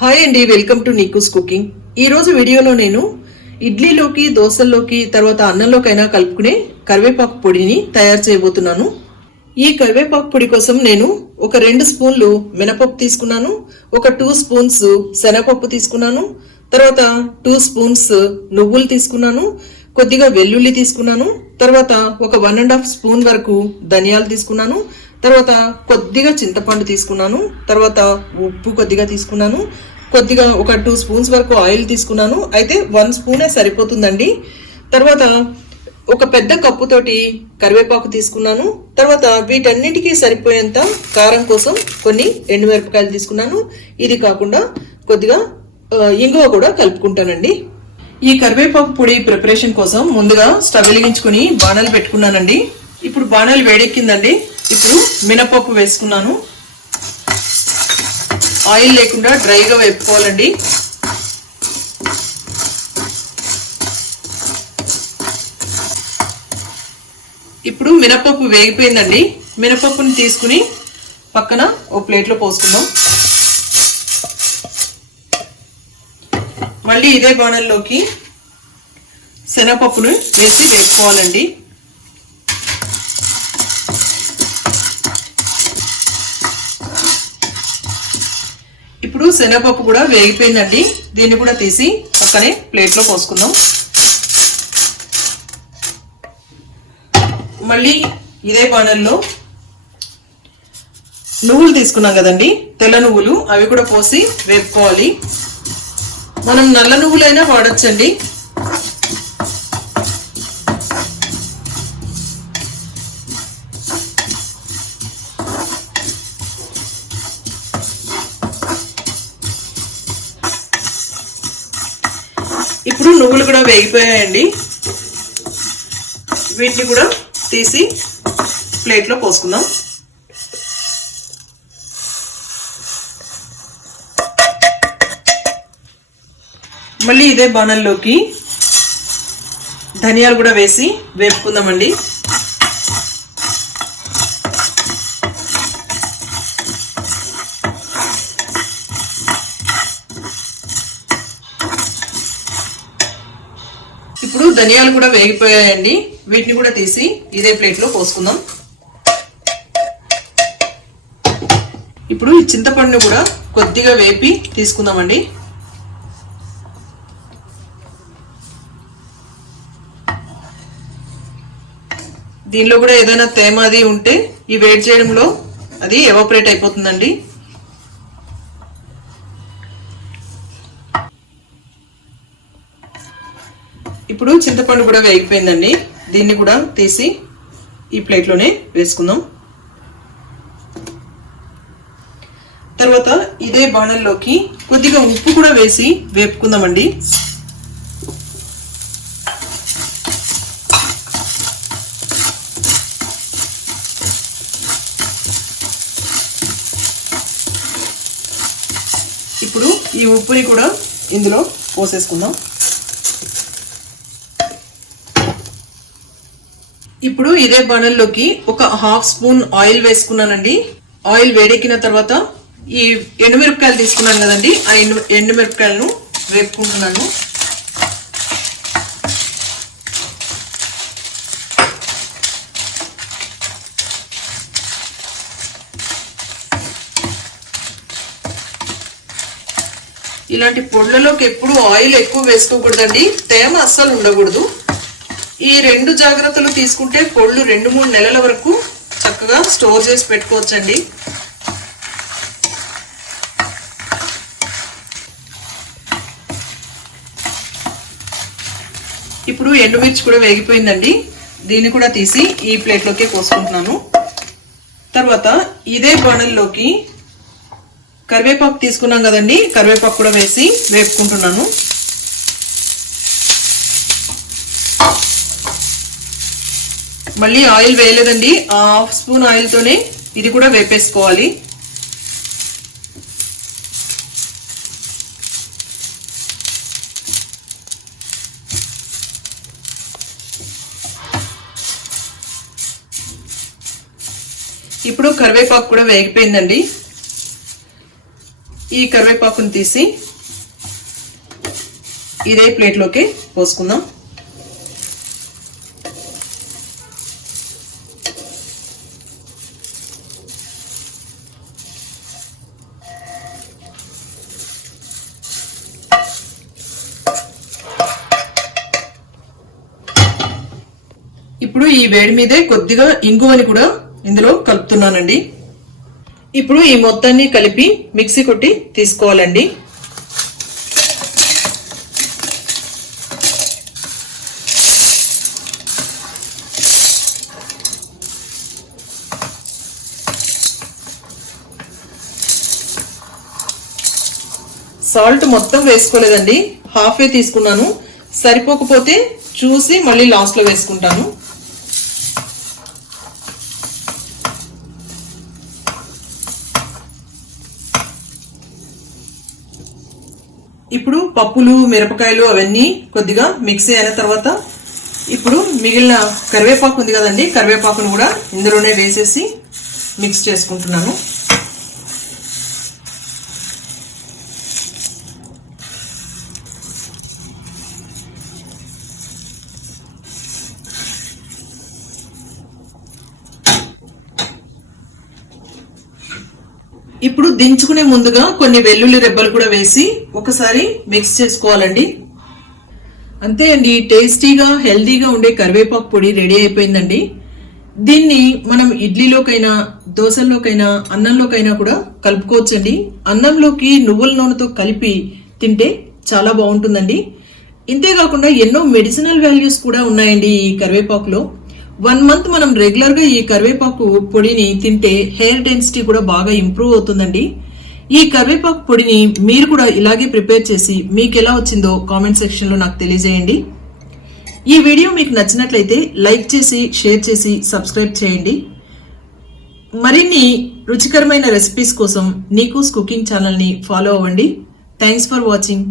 Hi అండి, welcome to నీకూస్ cooking. ఈ రోజు వీడియోలో నేను ఇడ్లీలోకి, దోశల్లోకి, తర్వాత అన్నంలోకైనా కలుపుకునే కరివేపాకు పొడిని తయారు చేయబోతున్నాను. ఈ కరివేపాకు పొడి కోసం నేను ఒక 2 స్పూన్లు మినపప్పు తీసుకున్నాను, ఒక 2 స్పూన్స్ శనగపప్పు తీసుకున్నాను, తర్వాత 2 స్పూన్స్ నువ్వులు తీసుకున్నాను, కొద్దిగా వెల్లుల్లి తీసుకున్నాను, తర్వాత ఒక 1.5 స్పూన్ వరకు ధనియాలు తీసుకున్నాను, తర్వాత కొద్దిగా చింతపండు తీసుకున్నాను, తర్వాత ఉప్పు కొద్దిగా తీసుకున్నాను, కొద్దిగా ఒక 2 స్పూన్స్ వరకు ఆయిల్ తీసుకున్నాను. అయితే 1 స్పూనే సరిపోతుందండి. తర్వాత ఒక పెద్ద కప్పుతోటి కరివేపాకు తీసుకున్నాను. తర్వాత వీటన్నిటికీ సరిపోయేంత కారం కోసం కొన్ని ఎండుమిరపకాయలు తీసుకున్నాను. ఇది కాకుండా కొద్దిగా ఇంగువ కూడా కలుపుకుంటానండి. ఈ కరివేపాకు పొడి ప్రిపరేషన్ కోసం ముందుగా స్టవ్ వెలిగించుకుని బాణాలు పెట్టుకున్నానండి. ఇప్పుడు బాణాలు వేడెక్కిందండి. ఇప్పుడు మినపప్పు వేసుకున్నాను. ఆయిల్ లేకుండా డ్రైగా వేపుకోవాలండి. ఇప్పుడు మినపప్పు వేగిపోయిందండి. మినపప్పుని తీసుకుని పక్కన ఒక ప్లేట్లో పోసుకుందాం. మళ్ళీ ఇదే బాణంలోకి శనగపప్పును వేసి వేపుకోవాలండి. ఇప్పుడు శనగపప్పు కూడా వేగిపోయిందండి. దీన్ని కూడా తీసి పక్కనే ప్లేట్లో పోసుకుందాం. మళ్ళీ ఇదే బాణల్లో నువ్వులు తీసుకున్నాం కదండి, తెల్ల నువ్వులు, అవి కూడా పోసి వేపుకోవాలి. మనం నల్ల నువ్వులైనా వాడచ్చండి. ఇప్పుడు నువ్వులు కూడా వేగిపోయాయండి. వీటిని కూడా తీసి ప్లేట్లో పోసుకుందాం. మళ్ళీ ఇదే బాణంలోకి ధనియాలు కూడా వేసి వేపుకుందామండి. ఇప్పుడు ధనియాలు కూడా వేగిపోయాయండి. వీటిని కూడా తీసి ఇదే ప్లేట్లో పోసుకుందాం. ఇప్పుడు ఈ చింతపండును కూడా కొద్దిగా వేపి తీసుకుందామండి. దీనిలో కూడా ఏదైనా తేమ అది ఉంటే ఈ వేడి చేయడంలో అది ఎవాపరేట్ అయిపోతుందండి. ఇప్పుడు చింతపండు కూడా వేగిపోయిందండి. దీన్ని కూడా తీసి ఈ ప్లేట్లోనే వేసుకుందాం. తర్వాత ఇదే బాణంలోకి కొద్దిగా ఉప్పు కూడా వేసి వేపుకుందామండి. ఇప్పుడు ఈ ఉప్పుని కూడా ఇందులో పోసేసుకుందాం. ఇప్పుడు ఇదే బాణంలోకి ఒక 1/2 స్పూన్ ఆయిల్ వేసుకున్నానండి. ఆయిల్ వేడెక్కిన తర్వాత ఈ ఎండుమిరపకాయలు తీసుకున్నాను కదండి, ఆ ఎండుమిరపకాయలను వేపుకుంటున్నాను. ఇలాంటి పొడులలోకి ఎప్పుడు ఆయిల్ ఎక్కువ వేసుకోకూడదండి, తేమ అస్సలు ఉండకూడదు. ఈ 2 జాగ్రత్తలు తీసుకుంటే పొళ్ళు 2-3 నెలల వరకు చక్కగా స్టోర్ చేసి పెట్టుకోవచ్చండి. ఇప్పుడు ఎండుమిర్చి కూడా వేగిపోయిందండి. దీన్ని కూడా తీసి ఈ ప్లేట్లోకి పోసుకుంటున్నాను. తర్వాత ఇదే బాణంలోకి కరివేపాకు తీసుకున్నాం కదండి, కరివేపాకు కూడా వేసి వేపుకుంటున్నాను. మళ్ళీ ఆయిల్ వేయలేదండి, 1/2 స్పూన్ ఆయిల్తోనే ఇది కూడా వేపేసుకోవాలి. ఇప్పుడు కరివేపాకు కూడా వేగిపోయిందండి. ఈ కరివేపాకుని తీసి ఇదే ప్లేట్లోకి పోసుకుందాం. ఇప్పుడు ఈ వేడి మీదే కొద్దిగా ఇంగువని కూడా ఇందులో కలుపుతున్నానండి. ఇప్పుడు ఈ మొత్తాన్ని కలిపి మిక్సీ కొట్టి తీసుకోవాలండి. సాల్ట్ మొత్తం వేసుకోలేదండి, హాఫే తీసుకున్నాను. సరిపోకపోతే చూసి మళ్ళీ లాస్ట్ లో వేసుకుంటాను. ఇప్పుడు పప్పులు మిరపకాయలు అవన్నీ కొద్దిగా మిక్స్ అయిన తర్వాత ఇప్పుడు మిగిలిన కరివేపాకు ఉంది కదండి, కరివేపాకును కూడా ఇందులోనే వేసేసి మిక్స్ చేసుకుంటున్నాను. ఇప్పుడు దించుకునే ముందుగా కొన్ని వెల్లుల్లి రెబ్బలు కూడా వేసి ఒకసారి మిక్స్ చేసుకోవాలండి. అంతే అండి, టేస్టీగా హెల్దీగా ఉండే కరివేపాకు పొడి రెడీ అయిపోయిందండి. దీన్ని మనం ఇడ్లీలోకైనా దోశల్లోకైనా అన్నంలోకైనా కూడా కలుపుకోవచ్చండి. అన్నంలోకి నువ్వుల నూనెతో కలిపి తింటే చాలా బాగుంటుందండి. ఇంతేకాకుండా ఎన్నో మెడిసినల్ వాల్యూస్ కూడా ఉన్నాయండి ఈ కరివేపాకులో. 1 మంత్ మనం రెగ్యులర్ గా ఈ కరివేపాకు పొడిని తింటే హెయిర్ డెన్సిటీ కూడా బాగా ఇంప్రూవ్ అవుతుందండి. ఈ కరివేపాకు పొడిని మీరు కూడా ఇలాగే ప్రిపేర్ చేసి మీకు ఎలా వచ్చిందో కామెంట్ సెక్షన్ లో నాకు తెలియజేయండి. ఈ వీడియో మీకు నచ్చినట్లయితే లైక్ చేసి షేర్ చేసి సబ్స్క్రైబ్ చేయండి. మరిన్ని రుచికరమైన రెసిపీస్ కోసం నీకూస్ కుకింగ్ ఛానల్ ని ఫాలో అవ్వండి. Thanks for watching.